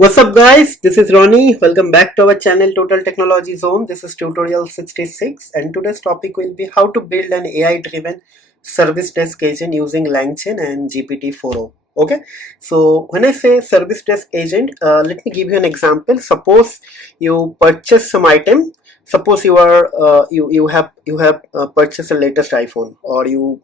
What's up guys, this is Ronnie. Welcome back to our channel Total Technology Zone. This is tutorial 66 and today's topic will be how to build an AI driven service desk agent using Langchain and GPT-4o. Okay, so when I say service desk agent, let me give you an example. Suppose you purchase some item. Suppose you are you have purchased the latest iPhone, or you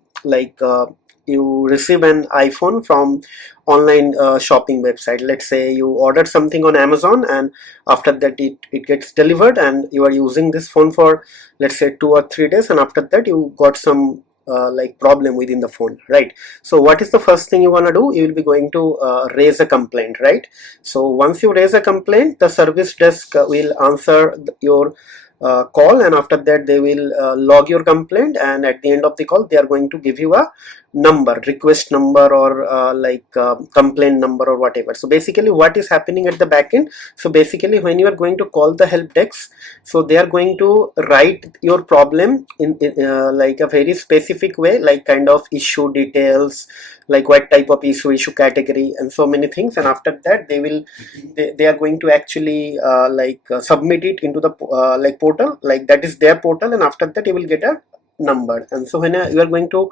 receive an iPhone from online shopping website. Let's say you ordered something on Amazon, and after that it gets delivered, and you are using this phone for, let's say, 2 or 3 days, and after that you got some problem within the phone, right? So what is the first thing you want to do? You will be going to raise a complaint, right? So once you raise a complaint, the service desk will answer your call, and after that they will log your complaint, and at the end of the call they are going to give you a number, request number, or complaint number, or whatever. So basically what is happening at the back end, so basically when you are going to call the help desk, so they are going to write your problem in like a very specific way, like kind of issue details, like what type of issue category, and so many things. And after that they are going to actually submit it into the portal, like that is their portal, and after that you will get a number. And so when you are going to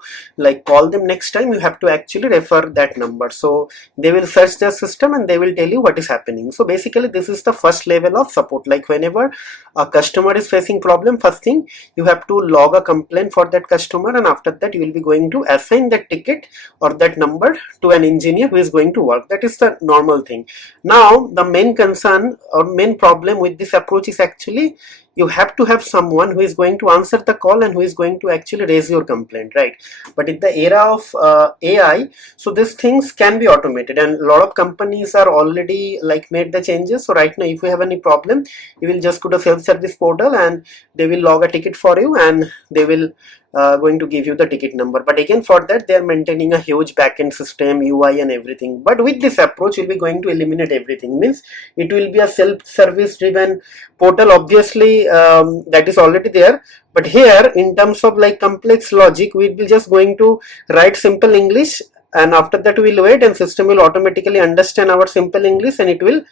call them next time, you have to actually refer that number. So they will search their system and they will tell you what is happening. So basically this is the first level of support. Like whenever a customer is facing problem, first thing you have to log a complaint for that customer, and after that you will be going to assign that ticket or that number to an engineer who is going to work. That is the normal thing. Now the main concern or main problem with this approach is actually you have to have someone who is going to answer the call and who is going to actually raise your complaint, right? But in the era of AI, so these things can be automated, and a lot of companies are already made the changes. So right now if you have any problem, you will just go to self-service portal and they will log a ticket for you, and they will going to give you the ticket number. But again, for that they are maintaining a huge backend system, UI and everything. But with this approach you'll be going to eliminate everything. Means it will be a self-service driven portal. Obviously that is already there, but here in terms of complex logic, we'll be just going to write simple English, and after that we will wait, and system will automatically understand our simple English, and it will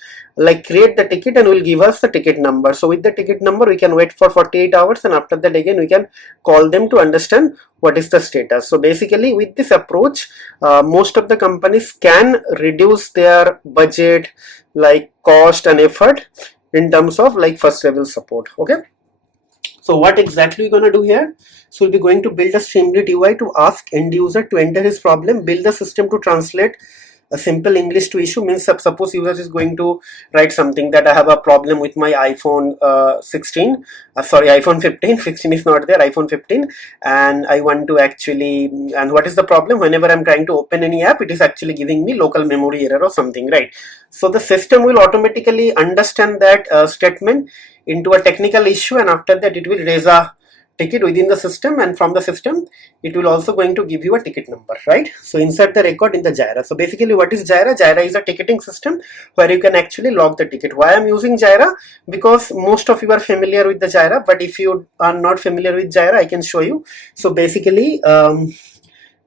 create the ticket and will give us the ticket number. So with the ticket number we can wait for 48 hours, and after that again we can call them to understand what is the status. So basically with this approach, most of the companies can reduce their budget, cost and effort in terms of first level support. Okay, so what exactly we're going to do here? So we'll be going to build a Streamlit UI to ask end user to enter his problem, build the system to translate a simple English to issue. Means suppose user is going to write something that I have a problem with my iPhone 16, sorry, iPhone 15, 16 is not there, iPhone 15, and I want to actually, and what is the problem? Whenever I'm trying to open any app, it is actually giving me local memory error or something, right? So the system will automatically understand that statement into a technical issue, and after that it will raise a ticket within the system, and from the system it will also going to give you a ticket number, right? So insert the record in the Jira. So basically what is Jira? Jira is a ticketing system where you can actually log the ticket. Why I'm using Jira? Because most of you are familiar with the Jira, but if you are not familiar with Jira, I can show you. So basically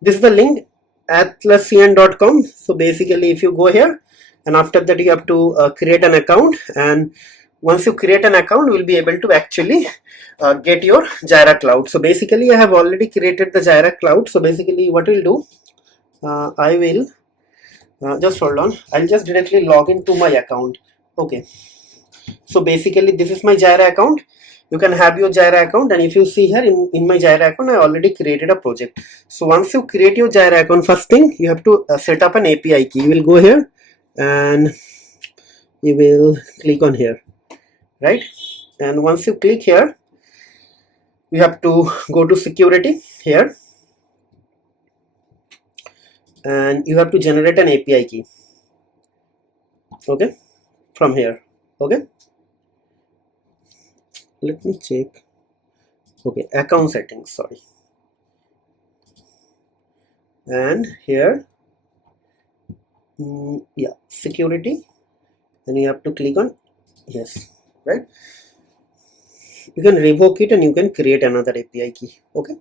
this is the link, atlassian.com. so basically if you go here, and after that you have to create an account, and once you create an account, you will be able to actually get your Jira cloud. So basically I have already created the Jira cloud. So basically what we'll do, I will just hold on, I'll just directly log into my account. Okay, so basically this is my Jira account. You can have your Jira account, and if you see here in my Jira account, I already created a project. So once you create your Jira account, first thing you have to set up an API key. You will go here and you will click on here, right? And once you click here, you have to go to security here, and you have to generate an API key. Okay, from here. Okay, let me check. Okay, account settings, sorry, and here yeah, security, and you have to click on yes, right? You can revoke it and you can create another API key. Okay,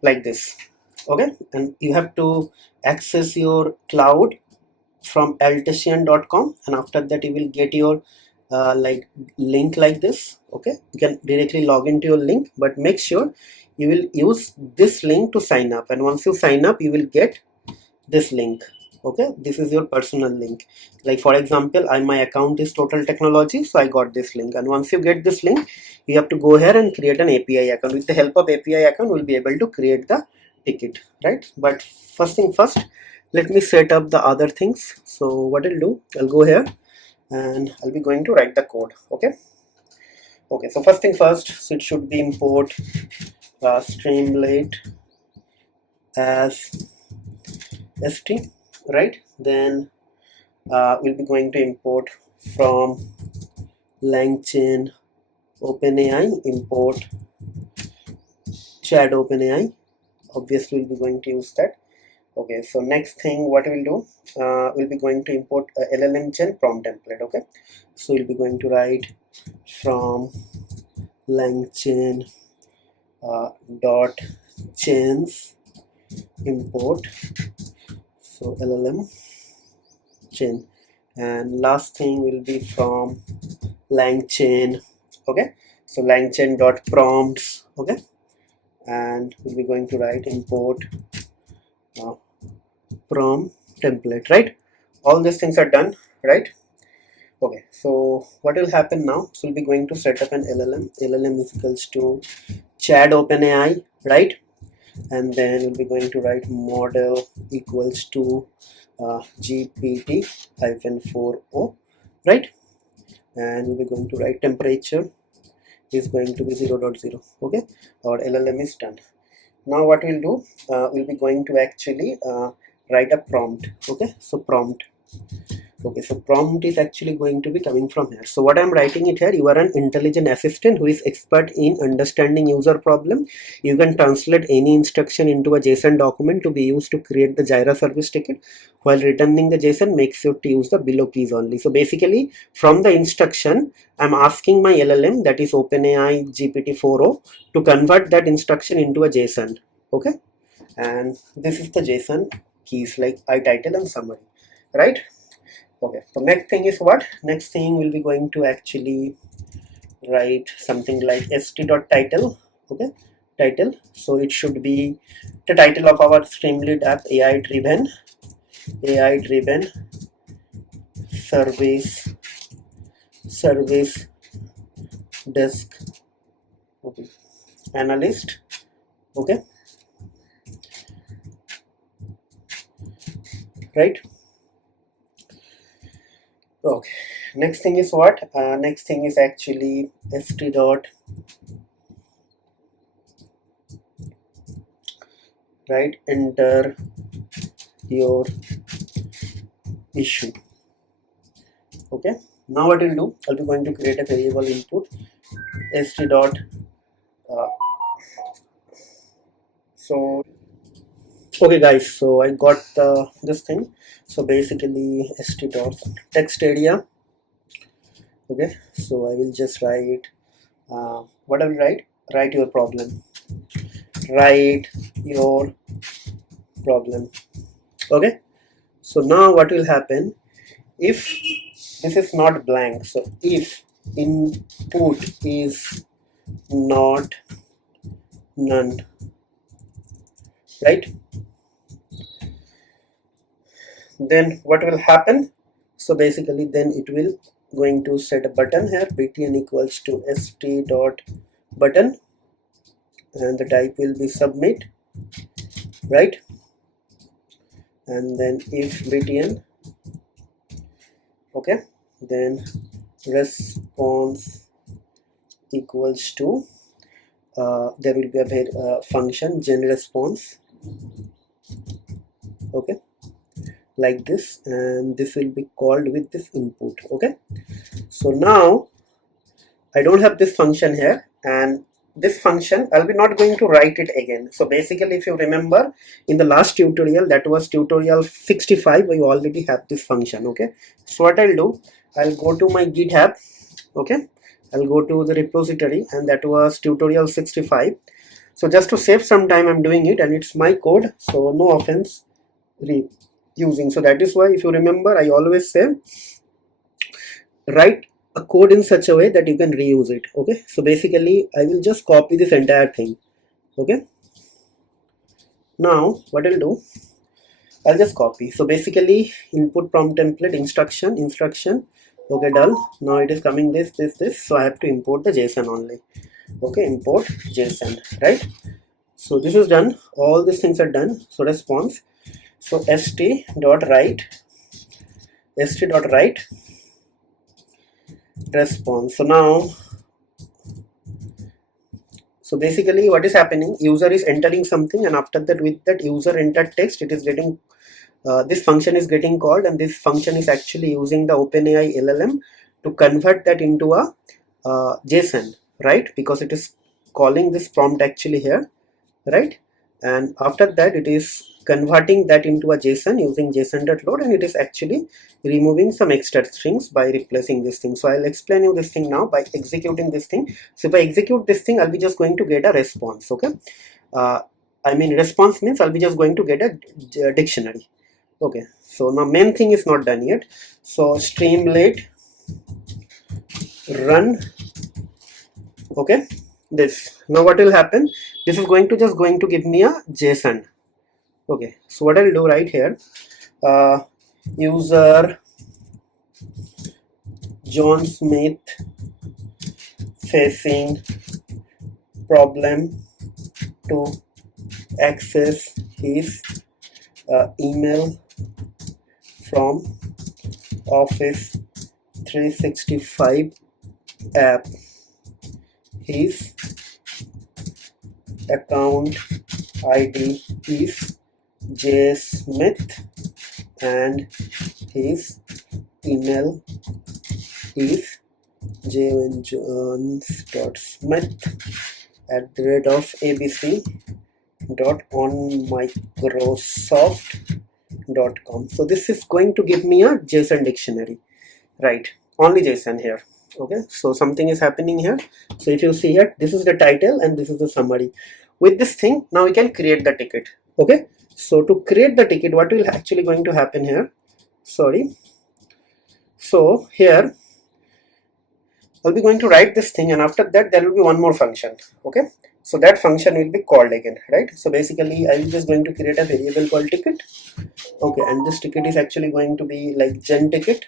like this. Okay, and you have to access your cloud from altician.com, and after that you will get your like link like this. Okay, you can directly log into your link, but make sure you will use this link to sign up, and once you sign up you will get this link. Okay, this is your personal link. Like for example, my account is Total Technology, so I got this link, and once you get this link you have to go here and create an API account. With the help of API account we'll be able to create the ticket, right? But first thing first, let me set up the other things. So what I'll do, I'll go here and I'll be going to write the code. Okay, so first thing first, so it should be import Streamlit as st, right? Then we'll be going to import from Langchain OpenAI, import chat OpenAI. Obviously we'll be going to use that. Okay, so next thing what we'll do, we'll be going to import a LLM gen prompt template. Okay, so we'll be going to write from Langchain dot chains import, so LLM chain, and last thing will be from Langchain. Okay, so Langchain dot prompts. Okay, and we'll be going to write import prompt template, right? All these things are done, right? Okay, so what will happen now, so we'll be going to set up an LLM is equals to chat OpenAI, right? And then we'll be going to write model equals to GPT-4o, right? And we'll be going to write temperature is going to be 0.0. Okay, our LLM is done. Now what we'll do, we'll be going to actually write a prompt. Okay, so prompt. Okay, so prompt is actually going to be coming from here. So what I'm writing it here, you are an intelligent assistant who is expert in understanding user problem. You can translate any instruction into a JSON document to be used to create the Jira service ticket. While returning the JSON, make sure to use the below keys only. So basically from the instruction, I'm asking my LLM, that is OpenAI GPT-4o, to convert that instruction into a JSON. Okay, and this is the JSON keys like title and summary, right? Okay, so next thing is what? Next thing we'll be going to actually write something like st.title. Okay, title. So it should be the title of our Streamlit app, AI driven service desk, okay, analyst. Okay, right? Okay, next thing is what? Next thing is actually st dot, right, enter your issue. Okay, now what we'll do, I'll be going to create a variable input st dot so okay guys, so I got this thing. So basically st dot text area. Okay, so I will just write what I will write your problem, okay. So now what will happen if this is not blank? So if input is not none, right, then what will happen? So basically then it will going to set a button here, btn equals to st dot button, and the type will be submit, right? And then if btn, okay, then response equals to there will be a function gen response, okay, like this, and this will be called with this input. Okay, so now I don't have this function here, and this function I'll be not going to write it again. So basically if you remember in the last tutorial, that was tutorial 65, we already have this function. Okay, so what I'll do, I'll go to my GitHub. Okay, I'll go to the repository, and that was tutorial 65. So just to save some time I'm doing it, and it's my code, so no offense, using. So that is why, if you remember, I always say write a code in such a way that you can reuse it. Okay, so basically I will just copy this entire thing. Okay, now what I'll do, I'll just copy. So basically input prompt template instruction. Okay, done. Now it is coming this. So I have to import the JSON only. Okay, import JSON, right? So this is done. All these things are done. So response. So st.write response. So now, so basically what is happening, user is entering something, and after that, with that user entered text, it is getting this function is getting called, and this function is actually using the OpenAI LLM to convert that into a JSON, right? Because it is calling this prompt actually here, right? And after that, it is converting that into a JSON using JSON.load, and it is actually removing some extra strings by replacing this thing. So I'll explain you this thing now by executing this thing. So if I execute this thing, I'll be just going to get a response. Okay, I mean response means I'll be just going to get a dictionary. Okay, so now main thing is not done yet. So Streamlit run. Okay, this, now what will happen, this is going to give me a JSON. Okay, so what I'll do right here, user John Smith facing problem to access his email from Office 365 app. His account ID is jsmith and his email is jones.smith@abc.onmicrosoft.com. So this is going to give me a JSON dictionary, right? Only JSON here. Okay, so something is happening here. So if you see here, this is the title and this is the summary. With this thing, now we can create the ticket. Okay, so to create the ticket, what will actually going to happen here, sorry, so here I'll be going to write this thing, and after that there will be one more function. Okay, so that function will be called again, right? So basically I'm just going to create a variable called ticket. Okay, and this ticket is actually going to be like gen ticket.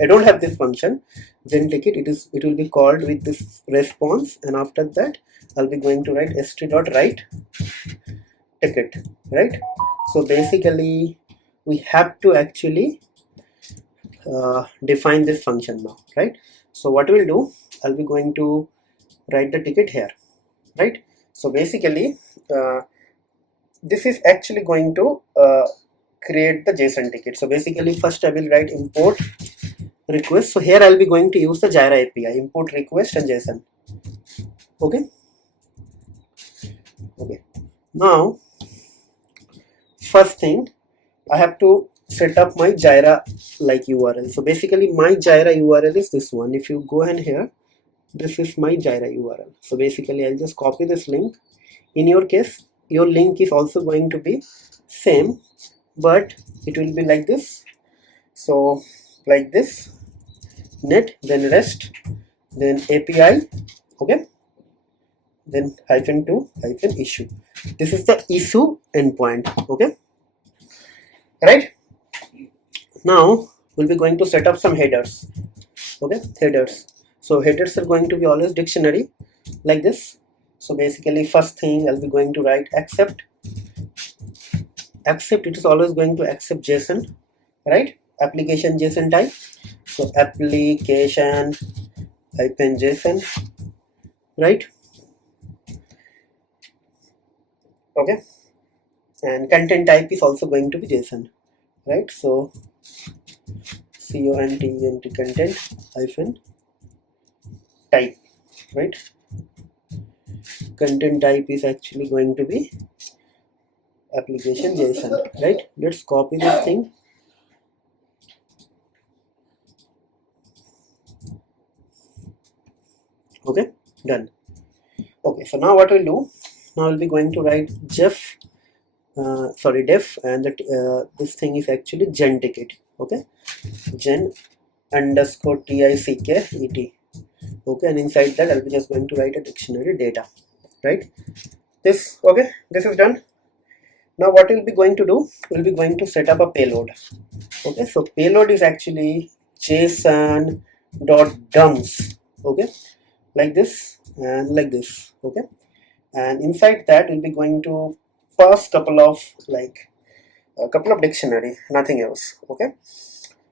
I don't have this function gen ticket. It will be called with this response, and after that I'll be going to write st.write ticket, right? So basically we have to actually define this function now, right? So what we'll do, I'll be going to write the ticket here, right? So basically this is actually going to create the JSON ticket. So basically first I will write import request. So here I'll be going to use the Jira API, import request and JSON. Okay, now first thing, I have to set up my Jira like URL. So basically my Jira URL is this one. If you go in here, this is my Jira URL. So basically I'll just copy this link. In your case, your link is also going to be same, but it will be like this. So like this, net, then rest, then API, okay, then -2 issue. This is the issue endpoint. Okay, right? Now we'll be going to set up some headers. Okay, headers. So headers are going to be always dictionary like this. So basically first thing I'll be going to write accept. It is always going to accept JSON, right? Application JSON type. So application -JSON, right? Okay, and content type is also going to be JSON, right? So content -type, right? Content type is actually going to be application JSON, right? Let's copy this thing. Okay, done. Okay, so now what we'll do, now I'll be going to write Jeff sorry, def, and that this thing is actually gen ticket. Okay, gen underscore ticket. Okay, and inside that I'll be just going to write a dictionary data, right? This, okay, this is done. Now what we'll be going to do, we'll be going to set up a payload. Okay, so payload is actually JSON dot dumps, okay, like this and like this. Okay, and inside that we'll be going to pass couple of dictionary, nothing else. Okay,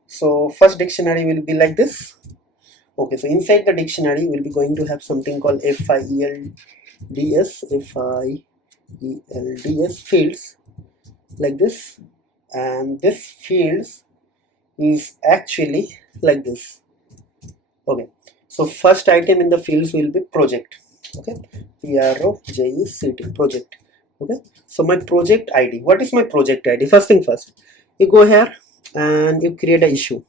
so first dictionary will be like this. Okay, so inside the dictionary we'll be going to have something called FIELDS fields, like this, and this fields is actually like this. Okay, so first item in the fields will be project. Okay, PROJECT, project. Okay, so my project ID, what is my project ID? First thing first, you go here and you create an issue,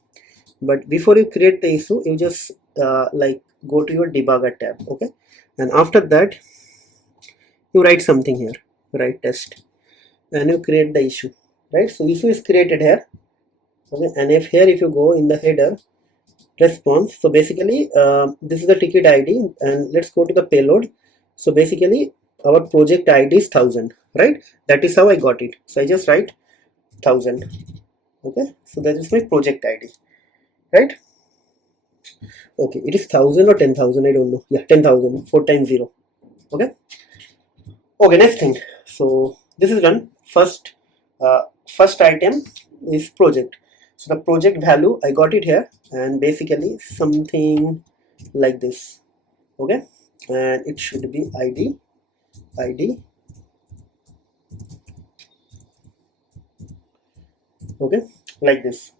but before you create the issue, you just go to your debugger tab. Okay, and after that you write something here, write test, and you create the issue, right? So issue is created here. Okay, and if you go in the header response, so basically this is the ticket ID, and let's go to the payload. So basically our project ID is 1000, right? That is how I got it. So I just write 1000. Okay, so that is my project ID, right? Okay, it is 1000 or 10,000, I don't know. Yeah, 10,000, 4 times 0. Okay, okay, next thing. So this is done. First item is project. So the project value, I got it here, and basically something like this. Okay, and it should be ID, okay, like this.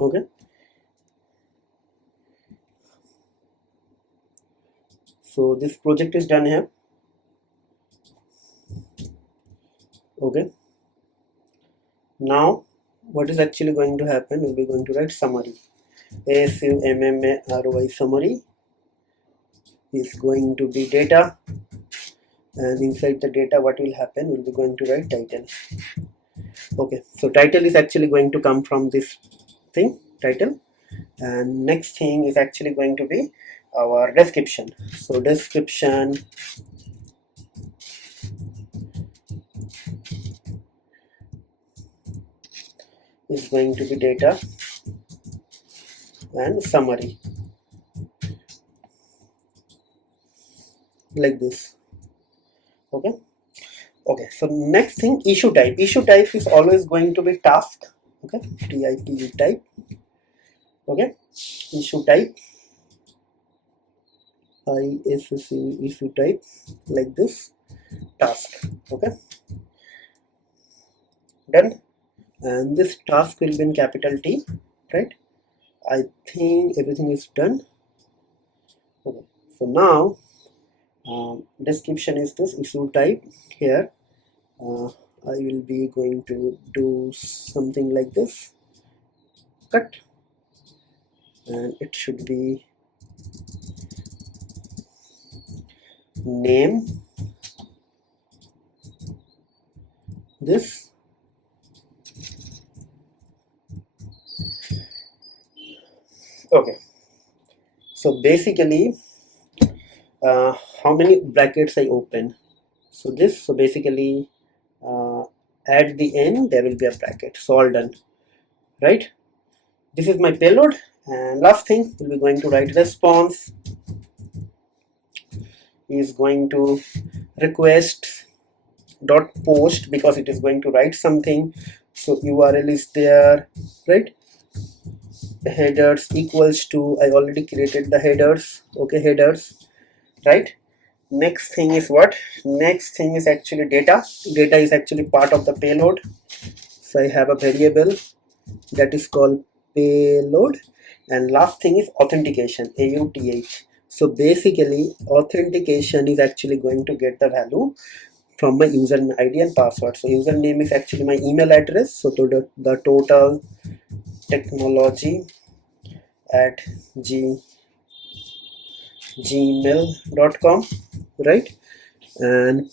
Okay, so this project is done here. Okay, now what is actually going to happen, we'll be going to write summary. SUMMARY, summary is going to be data, and inside the data what will happen, we'll be going to write title. Okay, so title is actually going to come from this thing, title, and next thing is actually going to be our description. So description is going to be data and summary, like this. Okay, okay, so next thing, issue type. Issue type is always going to be task. Okay, TIPE type. Okay, issue type, issue type, like this, task. Okay, done. And this task will be in capital T, right? I think everything is done. Okay, so now description is this, issue type. Here I will be going to do something like this, cut, and it should be name, this, okay. So basically how many brackets I open, so this, so basically at the end there will be a bracket. So all done, right? This is my payload, and last thing, we'll be going to write response is going to request dot post, because it is going to write something. So URL is there, right? Headers equals to, I already created the headers. Okay, headers, right? Next thing is what? Next thing is actually data. Data is actually part of the payload. So I have a variable that is called payload, and last thing is authentication, AUTH. So basically authentication is actually going to get the value from my user ID and password. So username is actually my email address, so to the total technology at gmail.com, right? And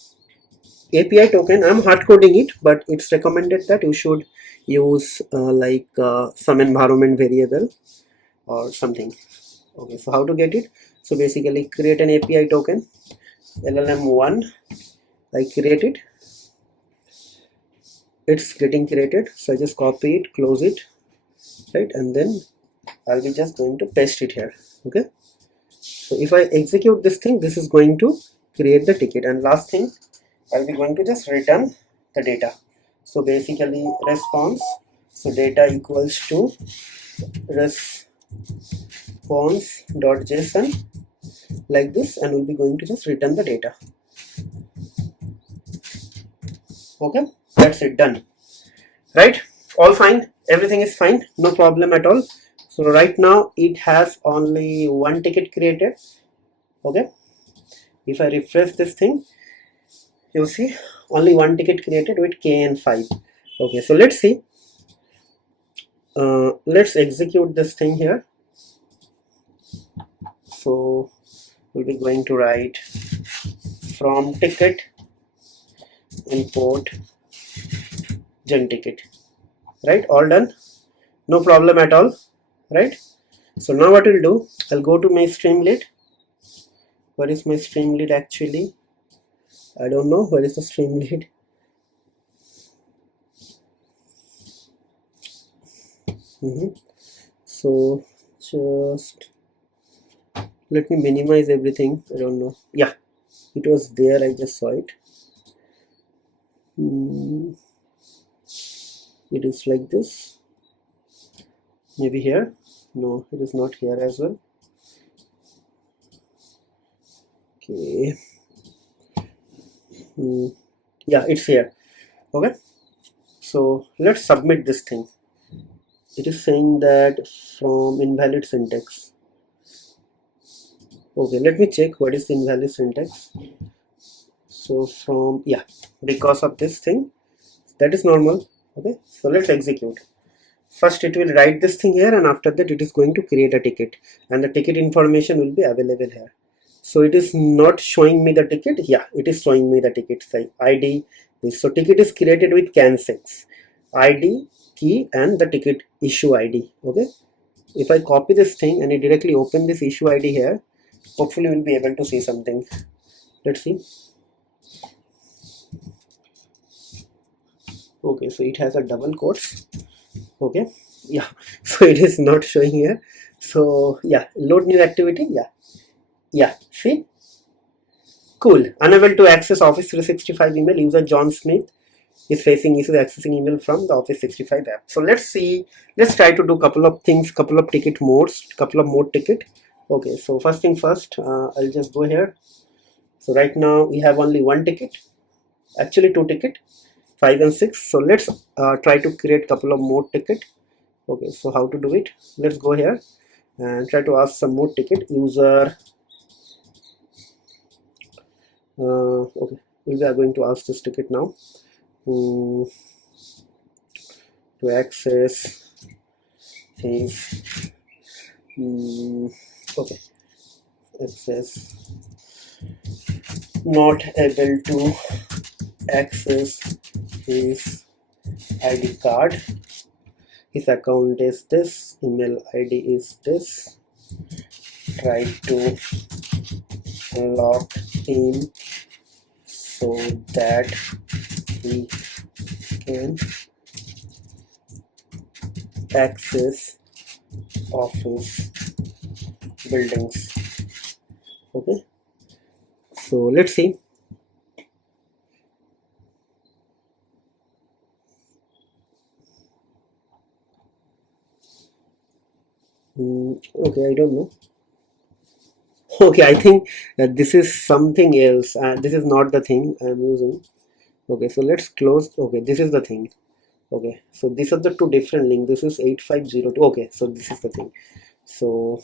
API token, I'm hard coding it, but it's recommended that you should use some environment variable or something. Okay, so how to get it? So basically create an API token, LLM1, I create it, it's getting created, so I just copy it, close it, right, and then I'll be just going to paste it here. Okay, so if I execute this thing, this is going to create the ticket, and last thing, I'll be going to just return the data. So basically response, so data equals to response.json like this, and we'll be going to just return the data. Okay, that's it, done. Right, all fine, everything is fine, no problem at all. So right now it has only one ticket created. Okay, if I refresh this thing, you'll see only one ticket created with KN5. Okay, so let's see, let's execute this thing here. So we'll be going to write from ticket import gen ticket, right, all done, no problem at all, right. So now what we'll do, I'll go to my Streamlit. Where is my Streamlit actually? I don't know where is the Streamlit. So just let me minimize everything. I don't know, yeah, it was there, I just saw it. It is like this, maybe here, no, it is not here as well. Okay, yeah, it's here. Okay, so let's submit this thing. It is saying that from invalid syntax. Okay, let me check what is the invalid syntax. So from, yeah, because of this thing, that is normal. Okay, so let's execute. First it will write this thing here, and after that it is going to create a ticket, and the ticket information will be available here. So it is not showing me the ticket. Yeah, it is showing me the ticket ID. So ticket is created with can6 ID, key, and the ticket issue ID. Okay, if I copy this thing and I directly open this issue ID here, hopefully we'll be able to see something. Let's see. Okay, so it has a double quotes. Okay, yeah, so it is not showing here. So yeah, load new activity. Yeah, see, cool. Unable to access Office 365 email, user John Smith is facing issues accessing email from the Office 365 app. So let's see, let's try to do couple of things, couple of ticket modes, couple of mode ticket. Okay, so first thing first, I'll just go here. So right now we have only one ticket, actually two ticket, 5 and 6. So let's try to create couple of mode ticket. Okay, so how to do it? Let's go here and try to ask some mode ticket. User, okay, we are going to ask this ticket now. To access his okay, access, not able to access his ID card, his account is this, email ID is this, try to log in so that we can access office buildings. Okay, so let's see. Okay, I don't know. Okay, I think this is something else. This is not the thing I'm using. Okay, so let's close. Okay, this is the thing. Okay, so these are the two different links. This is 8502. Okay, so this is the thing. So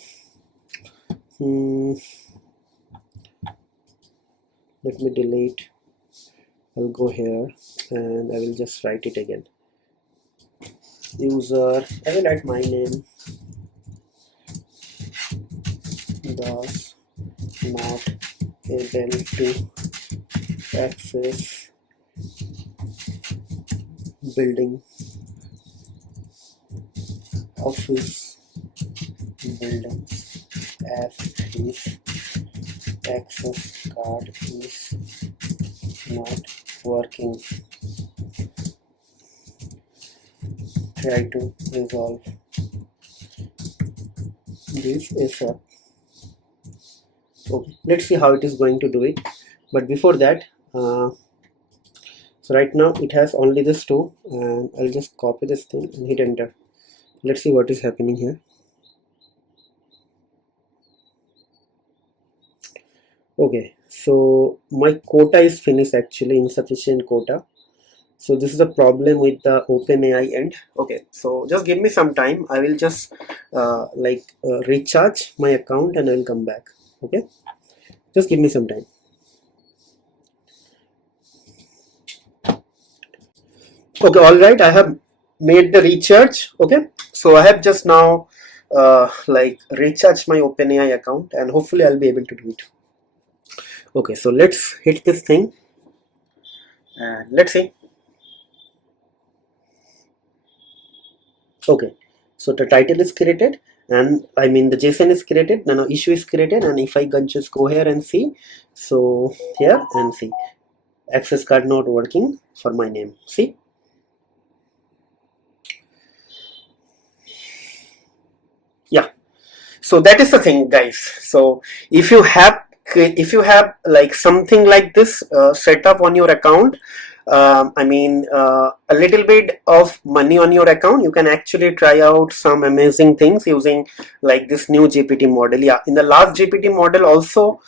let me delete. I'll go here and I will just write it again. User, I will write my name. Does not able to access building, office buildings, as his access card is not working. Try to resolve this ASAP. Okay, let's see how it is going to do it. But before that, so right now it has only this two, and I'll just copy this thing and hit enter. Let's see what is happening here. Okay, so my quota is finished, actually insufficient quota. So this is a problem with the OpenAI end. Okay, so just give me some time. I will just recharge my account and I will come back. Okay, just give me some time. Okay, all right, I have made the recharge. Okay, so I have just now recharged my OpenAI account, and hopefully I'll be able to do it. Okay, so let's hit this thing and let's see. Okay, so the title is created, and I mean the JSON is created, now issue is created, and if I can just go here and see, so here and see, access card not working for my name, see. Yeah, so that is the thing, guys. So if you have like something like this set up on your account, I mean a little bit of money on your account, you can actually try out some amazing things using like this new GPT model. Yeah, in the last GPT model also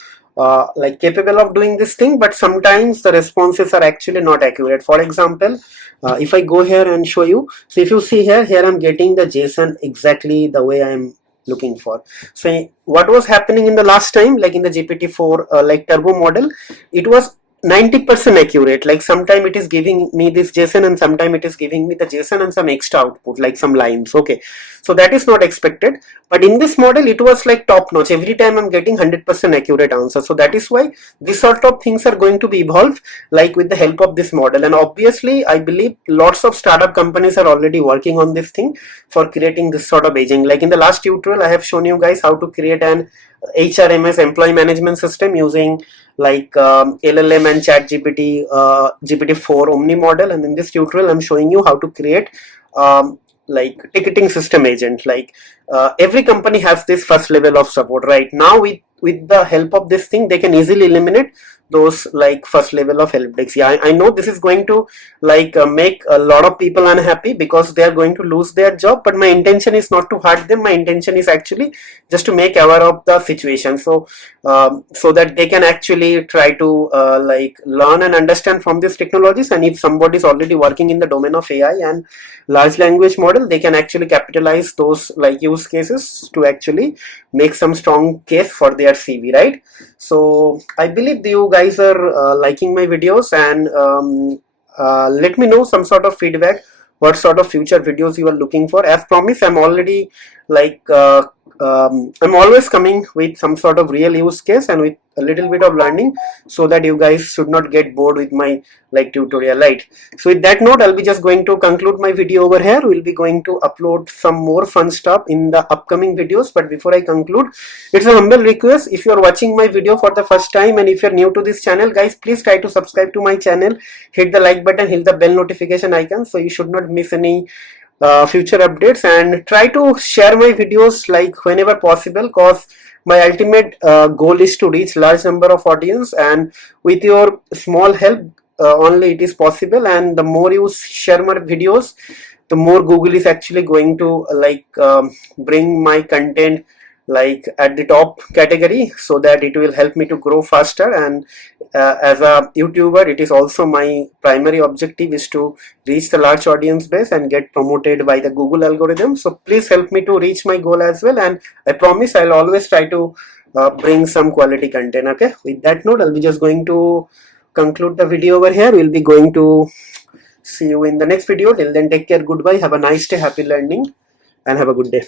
like capable of doing this thing, but sometimes the responses are actually not accurate. For example, if I go here and show you, so if you see here I'm getting the JSON exactly the way I am looking for. So what was happening in the last time, like in the GPT-4 like turbo model, it was 90% accurate. Like sometime it is giving me this JSON and sometime it is giving me the JSON and some extra output like some lines. Okay, so that is not expected, but in this model it was like top notch. Every time I'm getting 100% accurate answer. So that is why this sort of things are going to be evolved like with the help of this model. And obviously I believe lots of startup companies are already working on this thing for creating this sort of aging. Like in the last tutorial I have shown you guys how to create an HRMS employee management system using like LLM and ChatGPT GPT-4 Omni model, and in this tutorial I'm showing you how to create like ticketing system agent. Like every company has this first level of support. Right now with the help of this thing they can easily eliminate those like first level of help decks. Yeah, I know this is going to like make a lot of people unhappy because they are going to lose their job, but my intention is not to hurt them. My intention is actually just to make aware of the situation, so so that they can actually try to like learn and understand from these technologies. And if somebody is already working in the domain of AI and large language model, they can actually capitalize those like use cases to actually make some strong case for their CV, right? So I believe you guys are liking my videos, and let me know some sort of feedback, what sort of future videos you are looking for. As promised, I'm already like I'm always coming with some sort of real use case and with a little bit of learning, so that you guys should not get bored with my like tutorial, right? So with that note, I'll be just going to conclude my video over here. We'll be going to upload some more fun stuff in the upcoming videos, but before I conclude, it's a humble request. If you're watching my video for the first time and if you're new to this channel, guys, please try to subscribe to my channel, hit the like button, hit the bell notification icon, so you should not miss any future updates, and try to share my videos like whenever possible, because my ultimate goal is to reach large number of audience, and with your small help only it is possible. And the more you share my videos, the more Google is actually going to like bring my content like at the top category, so that it will help me to grow faster. And as a YouTuber, it is also my primary objective is to reach the large audience base and get promoted by the Google algorithm. So please help me to reach my goal as well, and I promise I'll always try to bring some quality content. Okay, with that note, I'll be just going to conclude the video over here. We'll be going to see you in the next video. Till then, take care, goodbye, have a nice day, happy learning, and have a good day.